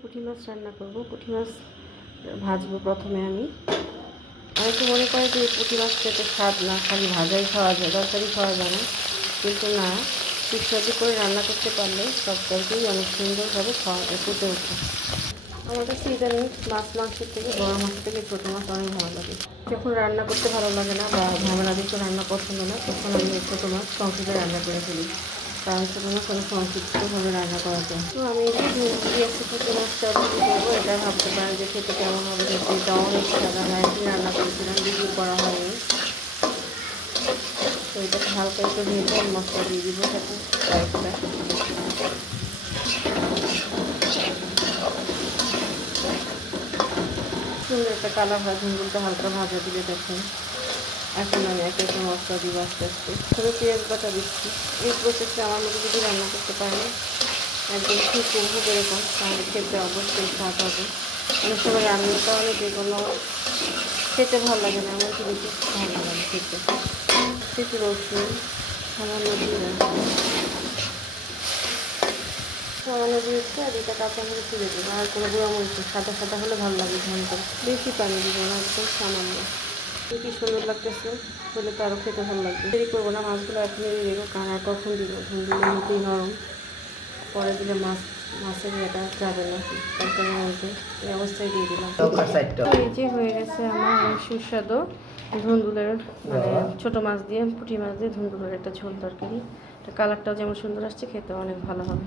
পুঁটি মাছ রান্না করব। পুঁটি মাছ ভাজবো প্রথমে আমি। অনেকে মনে করে যে পুঁটি মাছ খেতে স্বাদ না, খালি ভাজাই খাওয়া যায়, তরকারি খাওয়া যায় না। কিন্তু না, সুস্বাদু করে রান্না করতে পারলে সব তরকারি অনেক সুন্দরভাবে ফুটে ওঠে। আমার কাছে ইদানিং মাছ মাংসের থেকে বড় মাছ থেকে ছোটো মাছ অনেক ভালো লাগে। যখন রান্না করতে ভালো লাগে না বা ঝামেলা দিতে রান্না পছন্দ না, তখন আমি ছোটো মাছ সংক্ষেপে রান্না করে ফেলি, কারণ ছোটো মাছ অনেক সংক্ষিপ্তভাবে রান্না করা যায়। তো আমি একটু ছোটো মাছটা করবো, এটা ভাবতে পারেন যে খেতে কেমন হবে, যেহেতু এটা অনেক সাদা হয়। একদিন রান্না করেছিলাম, ভিডিও করা হয়নি। তো এটাকে হালকা একটু ভেজে মশলা দিয়ে দিব সাথে কয়েকটা। সুন্দর একটা কালার হয়, ঝুলটা হালকা ভাজা দিলে দেখুন। এখন আমি এক একটা মশলা দিব আস্তে আস্তে। তবে পেঁয়াজ বাটা দিচ্ছি। এই প্রসেসে আমার মতো যদি রান্না করতে পারেন একদম ঠিক খুব এরকম, তাহলে খেতে অবশ্যই স্বাদ হবে। অনেক সময় রান্নার কারণে যে কোনো খেতে ভালো লাগে না, এমনকি বেশি ভালো লাগে খেতে। কিছু রসুন, সামান্য জিরা, সামান্য দিয়েছে আর এটা কাঁচামরিচ তুলে দেবো। আর কোনো গুঁড়া মরিচ, সাদা সাদা হলে ভালো লাগে ঝালটা। বেশি পানি দিব না, একদম সামান্য। কি সুন্দর লাগতেছে, হলে তো আরও খেতে ভালো লাগবে। দেরি করবো না, মাছগুলো এখনই দিয়ে দেবো, কারণ আর কখন দিব, ঝুলগুলো এমনিতেই নরম। পরে দিলে মাছের ইয়েটা যাবে না তরকারির মধ্যে, এই অবস্থায় দিয়ে দিলাম। এই যে হয়ে গেছে আমার সুস্বাদু ধুন্দুলের, মানে ছোটো মাছ দিয়ে পুঁটি মাছ দিয়ে ধুন্দুলের একটা ঝোল তরকারি। কালারটাও যেমন সুন্দর আসছে, খেতে অনেক ভালো হবে।